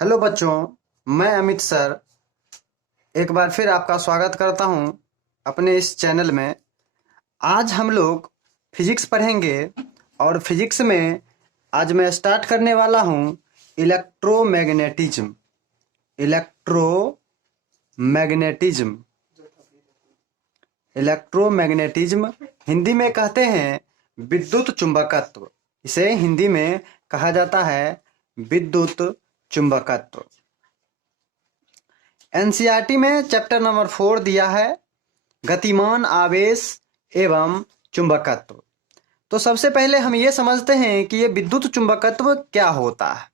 Hello बच्चों, मैं Amit sir एक बार फिर आपका स्वागत करता हूं अपने इस चैनल में। आज हम लोग फिजिक्स पढ़ेंगे और फिजिक्स में आज मैं स्टार्ट करने वाला हूं इलेक्ट्रोमैग्नेटिज्म। इलेक्ट्रोमैग्नेटिज्म इलेक्ट्रोमैग्नेटिज्म हिंदी में कहते हैं विद्युत चुंबकत्व। इसे हिंदी में कहा जाता है विद्युत चुंबकत्व। एनसीईआरटी में चैप्टर नंबर 4 दिया है गतिमान आवेश एवं चुंबकत्व। तो सबसे पहले हम ये समझते हैं कि ये विद्युत चुंबकत्व क्या होता है।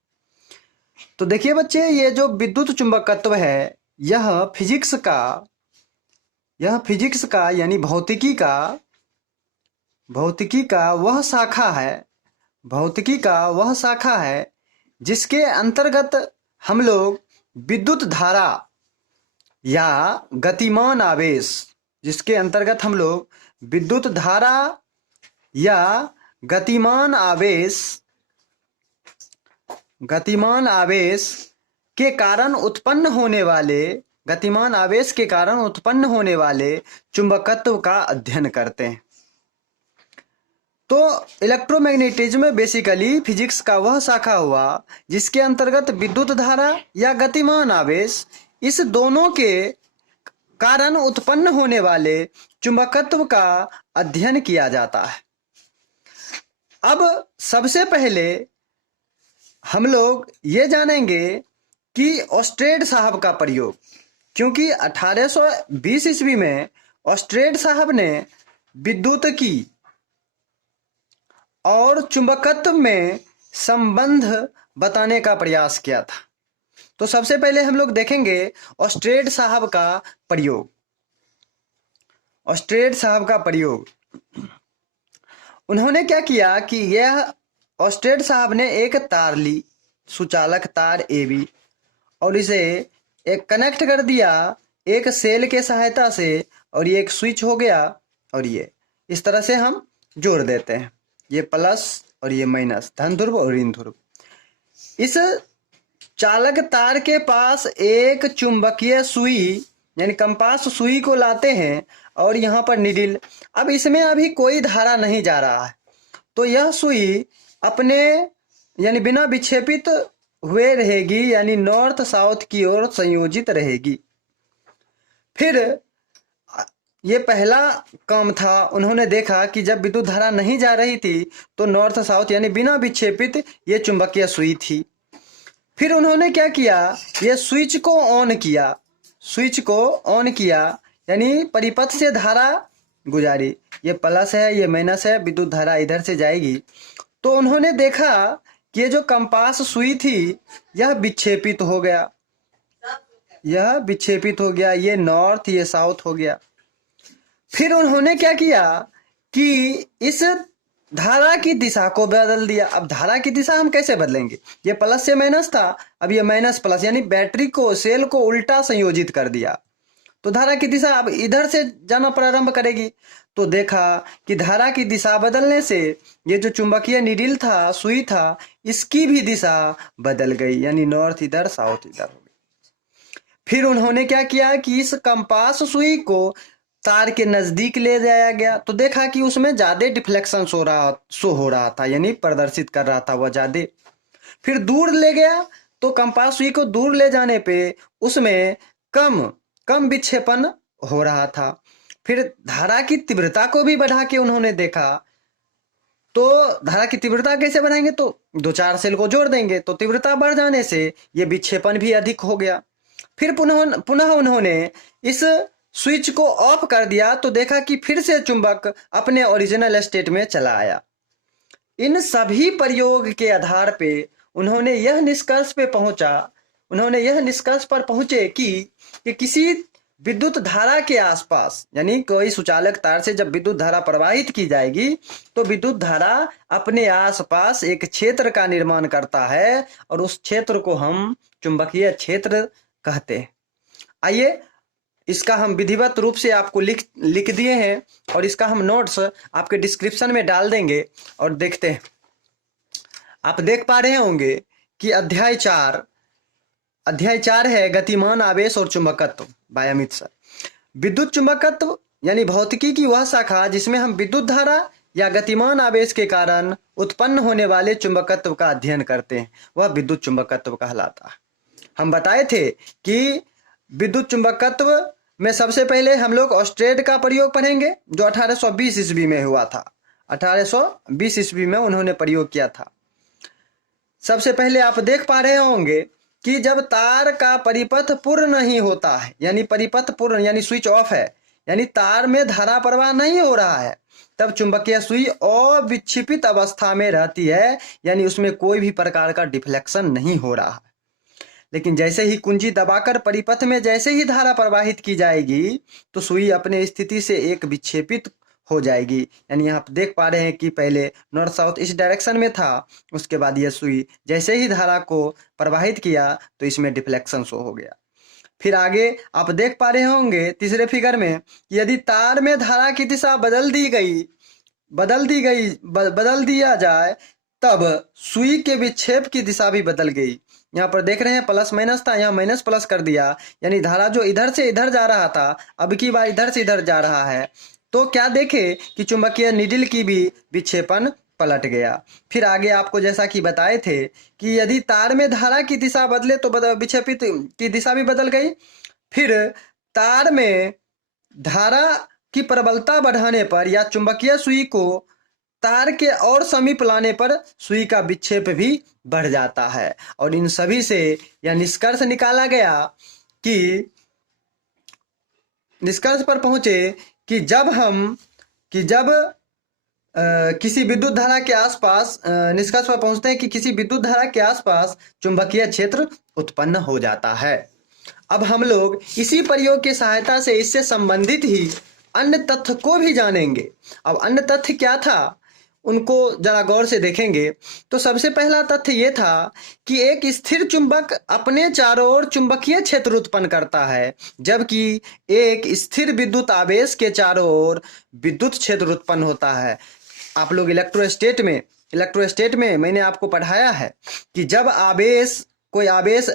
तो देखिए बच्चे, ये जो विद्युत चुंबकत्व है यह फिजिक्स का यानी भौतिकी का वह शाखा है जिसके अंतर्गत हम लोग विद्युत धारा या गतिमान आवेश जिसके अंतर्गत हम लोग विद्युत धारा या गतिमान आवेश के कारण उत्पन्न होने वाले चुंबकत्व का अध्ययन करते हैं। तो इलेक्ट्रोमैग्नेटिज्म बेसिकली फिजिक्स का वह शाखा हुआ जिसके अंतर्गत विद्युत धारा या गतिमान आवेश इस दोनों के कारण उत्पन्न होने वाले चुंबकत्व का अध्ययन किया जाता है। अब सबसे पहले हम लोग ये जानेंगे कि ऑस्ट्रेड साहब का प्रयोग, क्योंकि 1820 ईस्वी में ऑस्ट्रेड साहब ने विद्युतिकी और चुंबकत्व में संबंध बताने का प्रयास किया था। तो सबसे पहले हम लोग देखेंगे ऑस्ट्रेड साहब का प्रयोग। उन्होंने क्या किया कि यह ऑस्ट्रेड साहब ने एक तार ली, सुचालक तार AB, और इसे एक कनेक्ट कर दिया एक सेल के सहायता से, और ये एक स्विच हो गया। और ये इस तरह से हम जोड़ देते हैं, ये प्लस और ये माइनस, धन ध्रुव और ऋण ध्रुव। इस चालक तार के पास एक चुंबकीय सुई यानी कंपास सुई को लाते हैं और यहाँ पर निडिल। अब इसमें अभी कोई धारा नहीं जा रहा है, तो यह सुई अपने यानी बिना विक्षेपित हुए रहेगी, यानी नॉर्थ साउथ की ओर संयोजित रहेगी। फिर ये पहला काम था, उन्होंने देखा कि जब विद्युत धारा नहीं जा रही थी तो नॉर्थ साउथ यानी बिना विक्षेपित ये चुंबकीय सुई थी। फिर उन्होंने क्या किया, ये स्विच को ऑन किया यानी परिपथ से धारा गुजारी। ये प्लस है, ये माइनस है, विद्युत धारा इधर से जाएगी। तो उन्होंने देखा कि ये जो कंपास सुई थी यह विक्षेपित हो गया, ये नॉर्थ ये साउथ हो गया। फिर उन्होंने क्या किया कि इस धारा की दिशा को बदल दिया। अब धारा की दिशा हम कैसे बदलेंगे, ये प्लस से माइनस था, अब ये माइनस प्लस, यानी बैटरी को सेल को उल्टा संयोजित कर दिया, तो धारा की दिशा अब इधर से जाना प्रारंभ करेगी। तो देखा कि धारा की दिशा बदलने से ये जो चुंबकीय निडिल था, सुई था, इसकी भी दिशा बदल गई, यानी नॉर्थ इधर साउथ इधर हो गई। फिर उन्होंने क्या किया कि इस कंपास सुई को तार के नजदीक ले जाया गया, तो देखा कि उसमें ज्यादा डिफ्लेक्शन शो हो रहा था, यानी प्रदर्शित कर रहा था वह ज्यादा। फिर दूर ले गया, तो कंपास सुई को दूर ले जाने पे उसमें कम विक्षेपण हो रहा था। फिर धारा की तीव्रता को भी बढ़ा के उन्होंने देखा, तो धारा की तीव्रता कैसे बढ़ाएंगे, तो 2-4 सेल को जोड़ देंगे, तो तीव्रता बढ़ जाने से ये विक्षेपण भी अधिक हो गया। फिर पुनः उन्होंने इस स्विच को ऑफ कर दिया, तो देखा कि फिर से चुंबक अपने ओरिजिनल स्टेट में चला आया। इन सभी प्रयोग के आधार पे उन्होंने यह निष्कर्ष पर पहुंचे कि किसी विद्युत धारा के आसपास, यानी कोई सुचालक तार से जब विद्युत धारा प्रवाहित की जाएगी तो विद्युत धारा अपने आसपास एक क्षेत्र का निर्माण करता है, और उस क्षेत्र को हम चुंबकीय क्षेत्र कहते हैं। आइए इसका हम विधिवत रूप से आपको लिख दिए हैं, और इसका हम नोट्स आपके डिस्क्रिप्शन में डाल देंगे, और देखते हैं। आप देख पा रहे होंगे कि अध्याय 4 अध्याय 4 है गतिमान आवेश और चुंबकत्व बाय अमित सर। विद्युत चुंबकत्व यानी भौतिकी की वह शाखा जिसमें हम विद्युत धारा या गतिमान आवेश के कारण उत्पन्न होने वाले चुंबकत्व का अध्ययन करते हैं, वह विद्युत चुंबकत्व कहलाता है। हम बताए थे कि विद्युत चुंबकत्व में सबसे पहले हम लोग ऑस्टेड का प्रयोग पढ़ेंगे, जो 1820 ईस्वी में हुआ था। 1820 ईस्वी में उन्होंने प्रयोग किया था। सबसे पहले आप देख पा रहे होंगे कि जब तार का परिपथ पूर्ण नहीं होता है, यानी परिपथ पूर्ण यानी स्विच ऑफ है, यानी तार में धारा प्रवाह नहीं हो रहा है, तब चुंबकीय सुई अविक्षिपित अवस्था में रहती है, यानी उसमें कोई भी प्रकार का डिफ्लेक्शन नहीं हो रहा है। लेकिन जैसे ही कुंजी दबाकर परिपथ में जैसे ही धारा प्रवाहित की जाएगी तो सुई अपने स्थिति से एक विक्षेपित हो जाएगी। यानी आप देख पा रहे हैं कि पहले नॉर्थ साउथ इस डायरेक्शन में था, उसके बाद यह सुई जैसे ही धारा को प्रवाहित किया तो इसमें डिफ्लेक्शन शो हो गया। फिर आगे आप देख पा रहे होंगे तीसरे फिगर में, यदि तार में धारा की दिशा बदल दिया जाए तब सुई के विक्षेप की दिशा भी बदल गई। यहाँ पर देख रहे हैं प्लस माइनस था, यहाँ माइनस प्लस कर दिया, यानी धारा जो इधर से इधर जा रहा था अब की बार इधर से इधर जा रहा है। तो क्या देखे कि चुंबकीय निडिल की भी विक्षेपण पलट गया। फिर आगे आपको जैसा कि बताए थे कि यदि तार में धारा की दिशा बदले तो विक्षेपित की दिशा भी बदल गई। फिर तार में धारा की प्रबलता बढ़ाने पर या चुंबकीय सुई को तार के और समीप लाने पर सुई का विक्षेप भी बढ़ जाता है। और इन सभी से यह निष्कर्ष निकाला गया कि निष्कर्ष पर पहुंचे कि जब किसी विद्युत धारा के आसपास निष्कर्ष पर पहुंचते हैं कि किसी विद्युत धारा के आसपास चुंबकीय क्षेत्र उत्पन्न हो जाता है। अब हम लोग इसी प्रयोग की सहायता से इससे संबंधित ही अन्य तथ्य को भी जानेंगे। अब अन्य तथ्य क्या था उनको जरा गौर से देखेंगे तो सबसे पहला तथ्य ये था कि एक स्थिर चुंबक अपने चारों ओर चुंबकीय क्षेत्र उत्पन्न करता है, जबकि एक स्थिर विद्युत आवेश के चारों ओर विद्युत क्षेत्र उत्पन्न होता है। आप लोग इलेक्ट्रोस्टेट में मैंने आपको पढ़ाया है कि जब कोई आवेश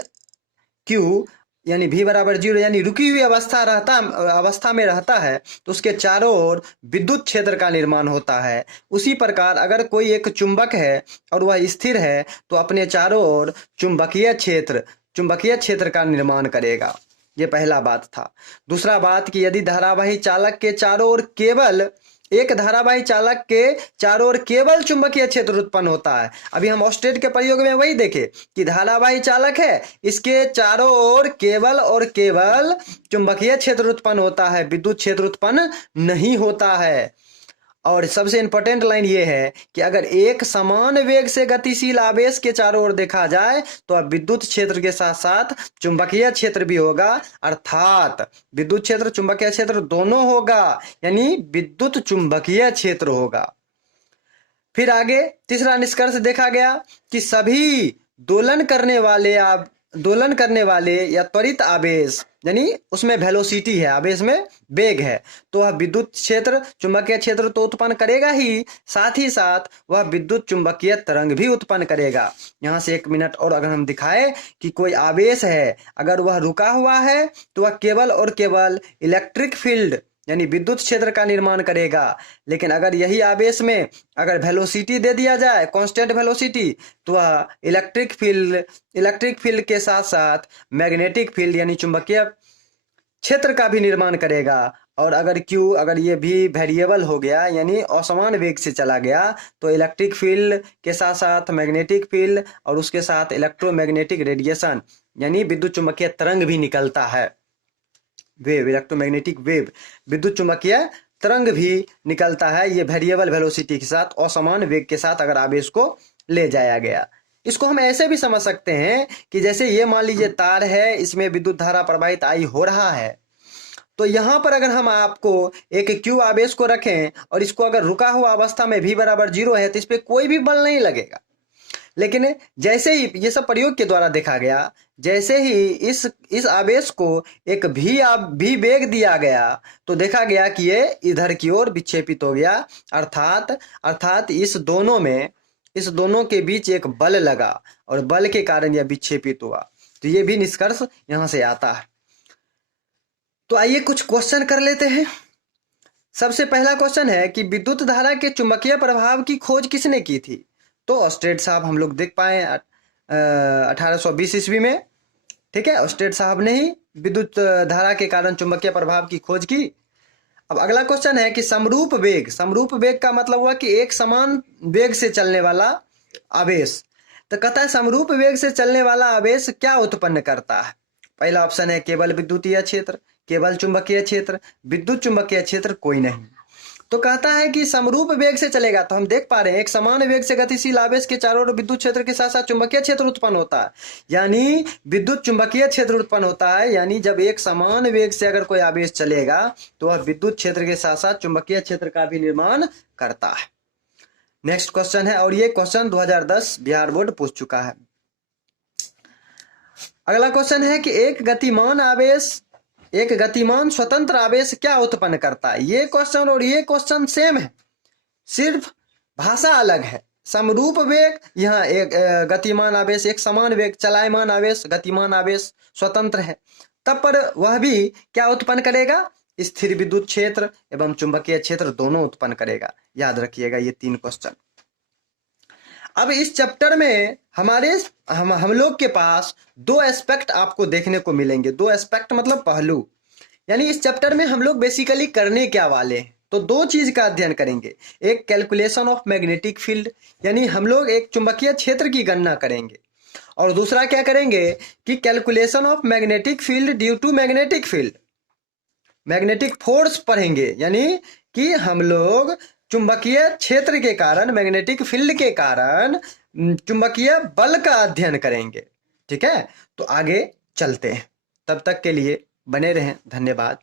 Q यानी V बराबर 0 यानी रुकी हुई अवस्था में रहता है तो उसके चारों ओर विद्युत क्षेत्र का निर्माण होता है। उसी प्रकार अगर कोई एक चुंबक है और वह स्थिर है तो अपने चारों ओर चुंबकीय क्षेत्र का निर्माण करेगा। ये पहला बात था। दूसरा बात कि यदि धारावाही चालक के चारों ओर केवल चुंबकीय क्षेत्र उत्पन्न होता है। अभी हम ऑस्टेट के प्रयोग में वही देखे कि धारावाही चालक है, इसके चारों ओर केवल चुंबकीय क्षेत्र उत्पन्न होता है, विद्युत क्षेत्र उत्पन्न नहीं होता है। और सबसे इंपॉर्टेंट लाइन ये है कि अगर एक समान वेग से गतिशील आवेश के चारों ओर देखा जाए तो अब विद्युत क्षेत्र के साथ साथ चुंबकीय क्षेत्र भी होगा, अर्थात विद्युत क्षेत्र चुंबकीय क्षेत्र दोनों होगा, यानी विद्युत चुंबकीय क्षेत्र होगा। फिर आगे तीसरा निष्कर्ष देखा गया कि सभी दोलन करने वाले या त्वरित आवेश यानी उसमें वेलोसिटी है, आवेश में वेग है, तो वह विद्युत क्षेत्र चुंबकीय क्षेत्र तो उत्पन्न करेगा ही साथ वह विद्युत चुंबकीय तरंग भी उत्पन्न करेगा। यहाँ से 1 मिनट और अगर हम दिखाए कि कोई आवेश है, अगर वह रुका हुआ है तो वह केवल और केवल इलेक्ट्रिक फील्ड यानी विद्युत क्षेत्र का निर्माण करेगा। लेकिन अगर यही आवेश में अगर वेलोसिटी दे दिया जाए, कांस्टेंट वेलोसिटी, तो वह इलेक्ट्रिक फील्ड के साथ साथ मैग्नेटिक फील्ड यानी चुंबकीय क्षेत्र का भी निर्माण करेगा। और अगर ये भी वेरिएबल हो गया यानी असमान वेग से चला गया तो इलेक्ट्रिक फील्ड के साथ साथ मैग्नेटिक फील्ड और उसके साथ इलेक्ट्रोमैग्नेटिक रेडिएशन यानी विद्युत चुंबकीय तरंग भी निकलता है। इलेक्ट्रोमैग्नेटिक वेव विद्युत चुंबकीय तरंग भी निकलता है, ये वेरिएबल वेलोसिटी के साथ असमान वेग के साथ अगर आवेश को ले जाया गया। इसको हम ऐसे भी समझ सकते हैं कि जैसे ये मान लीजिए तार है, इसमें विद्युत धारा प्रवाहित हो रहा है, तो यहाँ पर अगर हम आपको एक Q आवेश को रखें और इसको अगर रुका हुआ अवस्था में V बराबर 0 है तो इस पर कोई भी बल नहीं लगेगा। लेकिन जैसे ही ये सब प्रयोग के द्वारा देखा गया, जैसे ही इस आवेश को एक भी वेग दिया गया तो देखा गया कि ये इधर की ओर विक्षेपित हो गया, अर्थात इस दोनों के बीच एक बल लगा और बल के कारण यह विक्षेपित हुआ। तो ये भी निष्कर्ष यहां से आता है। तो आइए कुछ क्वेश्चन कर लेते हैं। सबसे पहला क्वेश्चन है कि विद्युत धारा के चुंबकीय प्रभाव की खोज किसने की थी? तो ऑस्टेड साहब हम लोग देख पाए 1820 ईस्वी में। ठीक है, ऑस्टेड साहब ने ही विद्युत धारा के कारण चुंबकीय प्रभाव की खोज की। अब अगला क्वेश्चन है कि समरूप वेग, समरूप वेग का मतलब हुआ कि एक समान वेग से चलने वाला आवेश। तो कहता है समरूप वेग से चलने वाला आवेश क्या उत्पन्न करता है? पहला ऑप्शन है केवल विद्युतीय क्षेत्र, केवल चुंबकीय क्षेत्र, विद्युत चुंबकीय क्षेत्र कोई नहीं। तो कहता है कि समरूप वेग से चलेगा, तो हम देख पा रहे हैं एक समान वेग से गतिशील आवेश के चारों ओर विद्युत क्षेत्र के साथ साथ चुंबकीय क्षेत्र उत्पन्न होता है, यानी विद्युत चुंबकीय क्षेत्र उत्पन्न होता है। यानी जब एक समान वेग से अगर कोई आवेश चलेगा तो वह विद्युत क्षेत्र के साथ साथ चुंबकीय क्षेत्र का भी निर्माण करता है। नेक्स्ट क्वेश्चन है, और ये क्वेश्चन 2010 बिहार बोर्ड पूछ चुका है। अगला क्वेश्चन है कि एक गतिमान स्वतंत्र आवेश क्या उत्पन्न करता है? ये क्वेश्चन और ये क्वेश्चन सेम है, सिर्फ भाषा अलग है। समरूप वेग, यहाँ एक गतिमान आवेश, एक समान वेग, चलायमान आवेश, गतिमान आवेश, स्वतंत्र है। तब पर वह भी क्या उत्पन्न करेगा? स्थिर विद्युत क्षेत्र एवं चुंबकीय क्षेत्र दोनों उत्पन्न करेगा। याद रखिएगा ये 3 क्वेश्चन। अब इस चैप्टर में हम लोग के पास 2 एस्पेक्ट आपको देखने को मिलेंगे। 2 एस्पेक्ट मतलब पहलू, यानी इस चैप्टर में हम लोग बेसिकली करने क्या वाले हैं? तो 2 चीज का अध्ययन करेंगे। एक कैलकुलेशन ऑफ मैग्नेटिक फील्ड, यानी हम लोग एक चुंबकीय क्षेत्र की गणना करेंगे, और दूसरा क्या करेंगे कि calculation of magnetic field due to magnetic field, magnetic force पढ़ेंगे। यानी कि हम लोग चुंबकीय क्षेत्र के कारण, मैग्नेटिक फील्ड के कारण चुंबकीय बल का अध्ययन करेंगे। ठीक है, तो आगे चलते हैं, तब तक के लिए बने रहें। धन्यवाद।